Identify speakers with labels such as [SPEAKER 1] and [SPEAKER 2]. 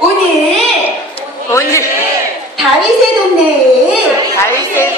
[SPEAKER 1] 오늘 오늘 다윗의 동네에 다윗의